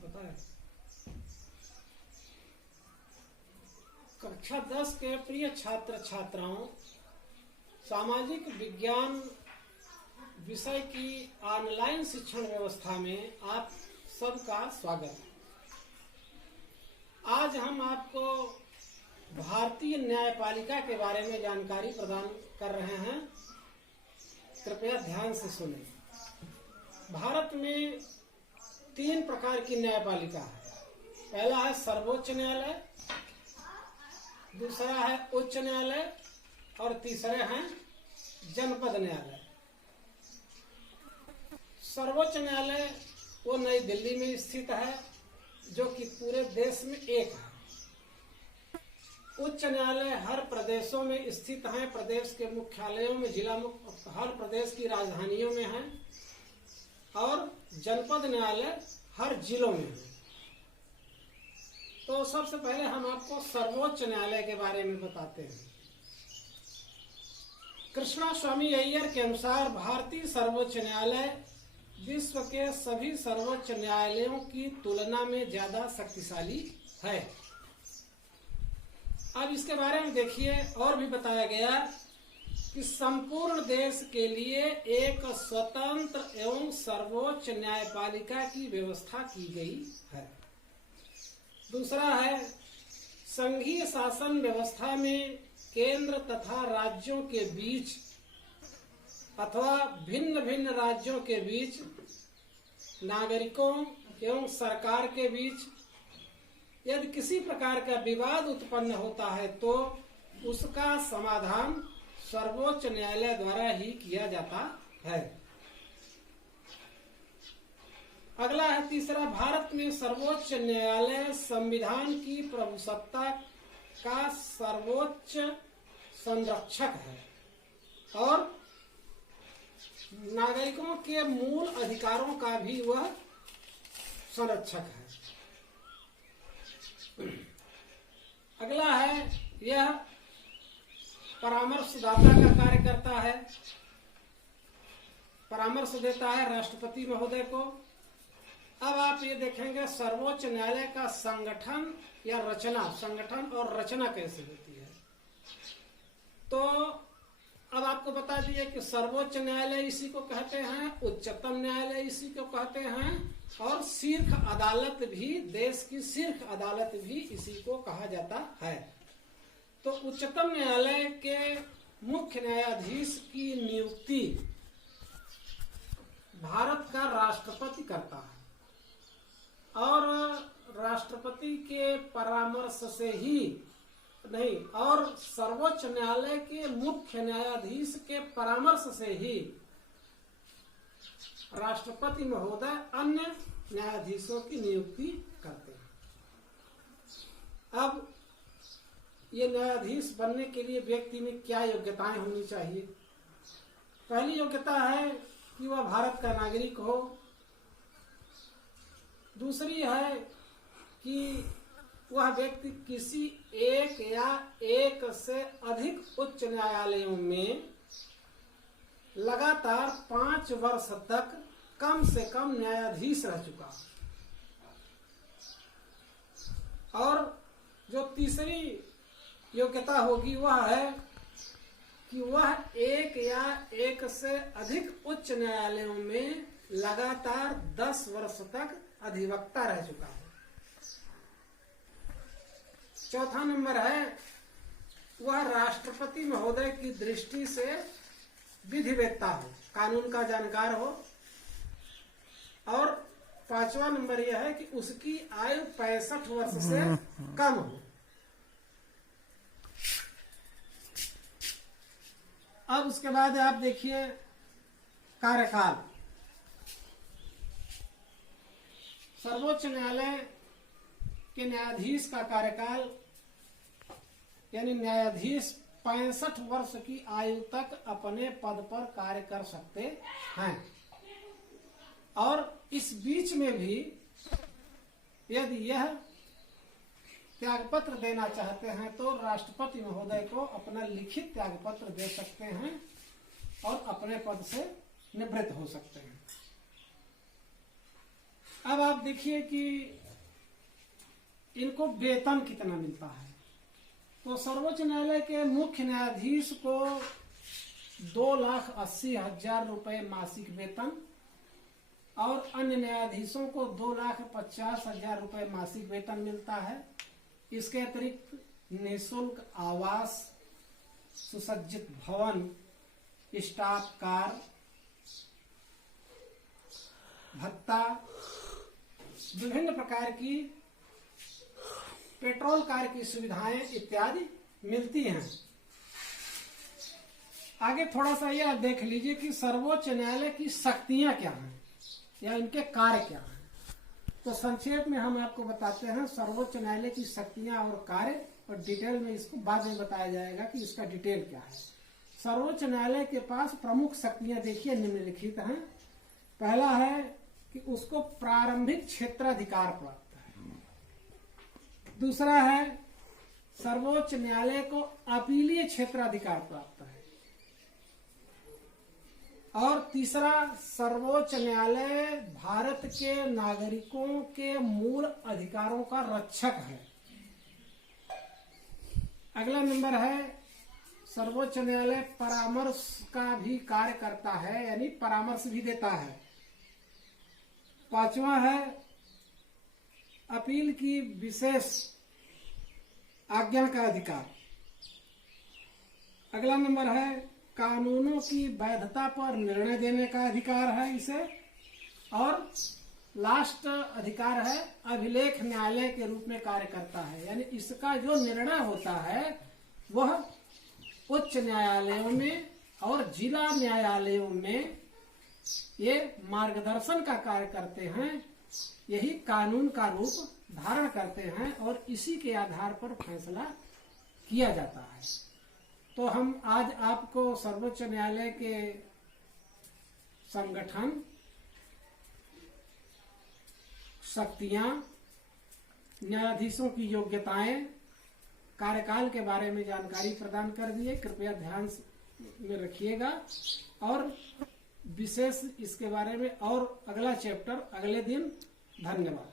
बताए। कक्षा 10 के प्रिय छात्र छात्राओं, सामाजिक विज्ञान विषय की ऑनलाइन शिक्षण व्यवस्था में आप सबका स्वागत। आज हम आपको भारतीय न्यायपालिका के बारे में जानकारी प्रदान कर रहे हैं। कृपया ध्यान से सुनें। भारत में 3 प्रकार की न्यायपालिका है। पहला है सर्वोच्च न्यायालय, दूसरा है उच्च न्यायालय और तीसरे हैं जनपद न्यायालय। सर्वोच्च न्यायालय वो नई दिल्ली में स्थित है, जो कि पूरे देश में एक है। उच्च न्यायालय हर प्रदेशों में स्थित हैं। प्रदेश के मुख्यालयों में, हर प्रदेश की राजधानियों में है। और जनपद न्यायालय हर जिलों में है। तो सबसे पहले हम आपको सर्वोच्च न्यायालय के बारे में बताते हैं। कृष्णा स्वामी अय्यर के अनुसार भारतीय सर्वोच्च न्यायालय विश्व के सभी सर्वोच्च न्यायालयों की तुलना में ज्यादा शक्तिशाली है। अब इसके बारे में देखिए, और भी बताया गया कि संपूर्ण देश के लिए एक स्वतंत्र एवं सर्वोच्च न्यायपालिका की व्यवस्था की गई है। दूसरा है, संघीय शासन व्यवस्था में केंद्र तथा राज्यों के बीच अथवा भिन्न भिन्न राज्यों के बीच, नागरिकों एवं सरकार के बीच यदि किसी प्रकार का विवाद उत्पन्न होता है तो उसका समाधान सर्वोच्च न्यायालय द्वारा ही किया जाता है। अगला है तीसरा, भारत में सर्वोच्च न्यायालय संविधान की प्रभुसत्ता का सर्वोच्च संरक्षक है और नागरिकों के मूल अधिकारों का भी वह संरक्षक है। अगला है, यह परामर्शदाता का कार्य करता है। परामर्श देता है राष्ट्रपति महोदय को। अब आप ये देखेंगे सर्वोच्च न्यायालय का संगठन या रचना, संगठन और रचना कैसे होती है। तो अब आपको बता दिए कि सर्वोच्च न्यायालय इसी को कहते हैं, उच्चतम न्यायालय इसी को कहते हैं और शीर्ष अदालत भी, देश की शीर्ष अदालत भी इसी को कहा जाता है। तो उच्चतम न्यायालय के मुख्य न्यायाधीश की नियुक्ति भारत का राष्ट्रपति करता है और राष्ट्रपति के परामर्श से ही नहीं, और सर्वोच्च न्यायालय के मुख्य न्यायाधीश के परामर्श से ही राष्ट्रपति महोदय अन्य न्यायाधीशों की नियुक्ति करते हैं। अब ये न्यायाधीश बनने के लिए व्यक्ति में क्या योग्यताएं होनी चाहिए। पहली योग्यता है कि वह भारत का नागरिक हो। दूसरी है कि वह व्यक्ति किसी एक या एक से अधिक उच्च न्यायालयों में लगातार 5 वर्ष तक कम से कम न्यायाधीश रह चुका। और जो तीसरी योग्यता होगी वह है कि वह एक या एक से अधिक उच्च न्यायालयों में लगातार 10 वर्ष तक अधिवक्ता रह चुका है। चौथा नंबर है, वह राष्ट्रपति महोदय की दृष्टि से विधिवेत्ता हो, कानून का जानकार हो। और 5वां नंबर यह है कि उसकी आयु 65 वर्ष से कम हो। अब उसके बाद आप देखिए कार्यकाल। सर्वोच्च न्यायालय के न्यायाधीश का कार्यकाल यानी न्यायाधीश 65 वर्ष की आयु तक अपने पद पर कार्य कर सकते हैं। और इस बीच में भी यदि यह त्यागपत्र देना चाहते हैं तो राष्ट्रपति महोदय को अपना लिखित त्यागपत्र दे सकते हैं और अपने पद से निवृत्त हो सकते हैं। अब आप देखिए कि इनको वेतन कितना मिलता है। तो सर्वोच्च न्यायालय के मुख्य न्यायाधीश को 2,80,000 रुपए मासिक वेतन और अन्य न्यायाधीशों को 2,50,000 रुपए मासिक वेतन मिलता है। इसके अतिरिक्त निःशुल्क आवास, सुसज्जित भवन, स्टाफ कार भत्ता, विभिन्न प्रकार की पेट्रोल कार की सुविधाएं इत्यादि मिलती हैं। आगे थोड़ा सा यह देख लीजिए कि सर्वोच्च न्यायालय की शक्तियां क्या हैं या इनके कार्य क्या हैं। तो संक्षेप में हम आपको बताते हैं सर्वोच्च न्यायालय की शक्तियां और कार्य, और डिटेल में इसको बाद में बताया जाएगा कि इसका डिटेल क्या है। सर्वोच्च न्यायालय के पास प्रमुख शक्तियां देखिए निम्नलिखित हैं। पहला है कि उसको प्रारंभिक क्षेत्राधिकार प्राप्त है। दूसरा है सर्वोच्च न्यायालय को अपीलीय क्षेत्राधिकार प्राप्त है। और तीसरा, सर्वोच्च न्यायालय भारत के नागरिकों के मूल अधिकारों का रक्षक है। अगला नंबर है सर्वोच्च न्यायालय परामर्श का भी कार्य करता है, यानी परामर्श भी देता है। पांचवा है अपील की विशेष आज्ञा का अधिकार। अगला नंबर है कानूनों की वैधता पर निर्णय देने का अधिकार है इसे। और लास्ट अधिकार है अभिलेख न्यायालय के रूप में कार्य करता है, यानी इसका जो निर्णय होता है वह उच्च न्यायालयों में और जिला न्यायालयों में ये मार्गदर्शन का कार्य करते हैं, यही कानून का रूप धारण करते हैं और इसी के आधार पर फैसला किया जाता है। तो हम आज आपको सर्वोच्च न्यायालय के संगठन, शक्तियां, न्यायाधीशों की योग्यताएं, कार्यकाल के बारे में जानकारी प्रदान कर दिए। कृपया ध्यान में रखिएगा और विशेष इसके बारे में और अगला चैप्टर अगले दिन। धन्यवाद।